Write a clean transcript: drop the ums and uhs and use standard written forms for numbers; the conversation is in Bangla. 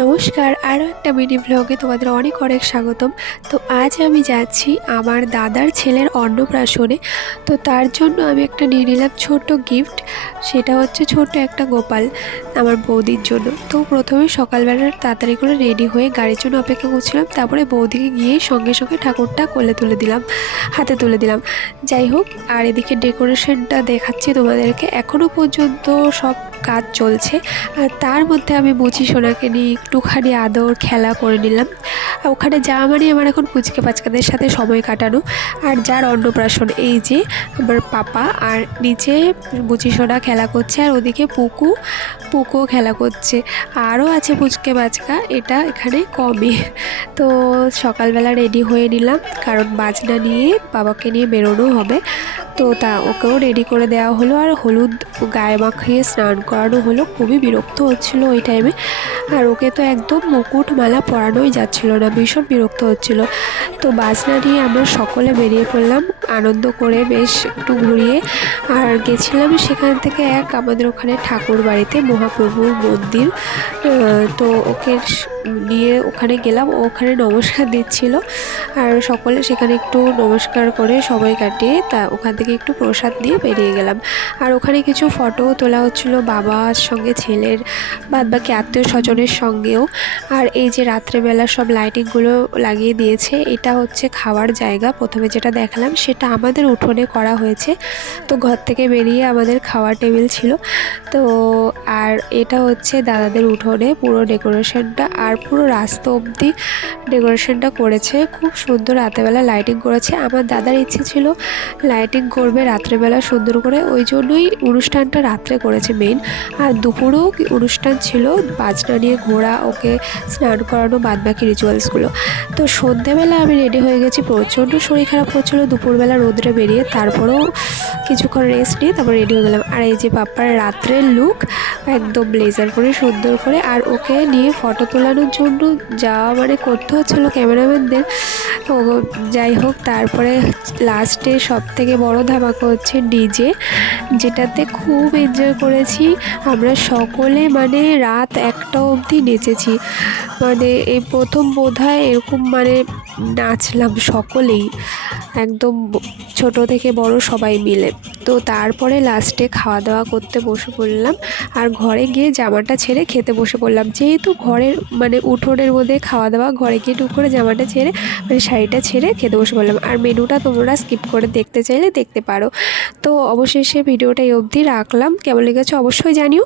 নমস্কার, আরও একটা মিনি ব্লগে তোমাদের অনেক অনেক স্বাগতম। তো আজ আমি যাচ্ছি আমার দাদার ছেলের অন্নপ্রাশনে। তো তার জন্য আমি একটা নিয়ে নিলাম ছোট্ট গিফট। সেটা হচ্ছে ছোট্ট একটা গোপাল আমার বৌদির জন্য। তো প্রথমে সকালবেলার তাড়াতাড়ি করে রেডি হয়ে গাড়ির জন্য অপেক্ষা করছিলাম, তারপরে বৌদিকে গিয়ে সঙ্গে সঙ্গে ঠাকুরটা কোলে তুলে দিলাম, হাতে তুলে দিলাম। যাই হোক, আর এদিকে ডেকোরেশনটা দেখাচ্ছি তোমাদেরকে। এখনও পর্যন্ত সব কাজ চলছে, আর তার মধ্যে আমি বুচি সোনাকে নিয়ে একটুখানি আদর খেলা করে নিলাম। ওখানে যাওয়া মানে আমার এখন পুচকে বাচ্চাদের সাথে সময় কাটানো। আর যার অন্নপ্রাশন, এই যে আমার পাপা, আর নিচে বুচি সোনা খেলা করছে, আর ওদিকে পুকুও খেলা করছে। আরও আছে পুচকে বাচ্চা, এটা এখানে কমই। তো সকালবেলা রেডি হয়ে নিলাম, কারণ বাজনা নিয়ে বাবাকে নিয়ে বেরোনো হবে। তো ওকেও রেডি করে দেওয়া হলো, আর হলুদ গায়ে মাখিয়ে স্নান করানো হলো। খুবই বিরক্ত হচ্ছিলো ওই টাইমে, আর ওকে তো একদম মুকুট মালা পরানোই যাচ্ছিল না, ভীষণ বিরক্ত হচ্ছিল। তো বাজনা নিয়ে আমরা সকলে বেরিয়ে পড়লাম আনন্দ করে, বেশ একটু ঘুরিয়ে। আর গেছিলাম সেখান থেকে আমাদের ওখানে ঠাকুর বাড়িতে মহাপ্রভুর মন্দির। তো ওকে নিয়ে ওখানে গেলাম, ওখানে নমস্কার দিচ্ছিল, আর সকলে সেখানে একটু নমস্কার করে সবাই কাটিয়ে ওখান থেকে একটু প্রসাদ দিয়ে বেরিয়ে গেলাম। আর ওখানে কিছু ফটোও তোলা হচ্ছিলো বাবার সঙ্গে, ছেলের, বাদবাকি আত্মীয় স্বজনের সঙ্গেও। আর এই যে রাত্রেবেলা সব লাইটিংগুলো লাগিয়ে দিয়েছে, এটা হচ্ছে খাওয়ার জায়গা। প্রথমে যেটা দেখালাম সেটা আমাদের উঠোনে করা হয়েছে। তো ঘর থেকে বেরিয়ে আমাদের খাওয়ার টেবিল ছিল। তো আর এটা হচ্ছে দাদাদের উঠোনে পুরো ডেকোরেশনটা, আর পুরো রাস্তা অবধি ডেকোরেশনটা করেছে। খুব সুন্দর রাতেরবেলা লাইটিং করেছে। আমার দাদার ইচ্ছে ছিল লাইটিং করবে রাত্রেবেলা সুন্দর করে, ওই জন্যই অনুষ্ঠানটা রাত্রে করেছে মেন। আর দুপুরেও অনুষ্ঠান ছিল, বাজনা নিয়ে ঘোরা, ওকে স্নান করানো, বাদবাকি রিচুয়ালসগুলো। তো সন্ধ্যেবেলা আমি রেডি হয়ে গেছি, প্রচণ্ড শরীর খারাপ করছিলো দুপুরবেলা রোদ্রে বেরিয়ে। তারপরেও কিছুক্ষণ রেস্ট নিয়ে তারপর রেডি হয়ে গেলাম। আর এই যে পাপার রাত্রের লুক, একদম ব্লেজার করে সুন্দর করে। আর ওকে নিয়ে ফটো তোলানোর জন্য যাওয়া মানে করতে হচ্ছিলো ক্যামেরাম্যানদের। তো যাই হোক, তারপরে লাস্টে সব থেকে বড় ধামাকা হচ্ছে ডিজে, যেটাতে খুব এনজয় করেছি আমরা সকলে। মানে রাত 1টা অবধি নেচেছি, মানে এই প্রথম বোধহয় এরকম মানে নাচলাম সকলেই, একদম ছোট থেকে বড় সবাই মিলে। তো তারপরে লাস্টে খাওয়া দাওয়া করতে বসে পড়লাম, আর ঘরে গিয়ে জামাটা ছেড়ে খেতে বসে পড়লাম। যেহেতু ঘরের মানে উঠোনের মধ্যে খাওয়া দাওয়া, ঘরে গিয়ে টুক করে জামাটা ছেড়ে মানে শাড়িটা ছেড়ে খেতে বসে পড়লাম। আর মেনুটা তোমরা স্কিপ করে দেখতে চাইলে দেখতে পারো। তো অবশেষে ভিডিওটা এই অবধি রাখলাম, কেমন লেগেছে অবশ্যই জানিও।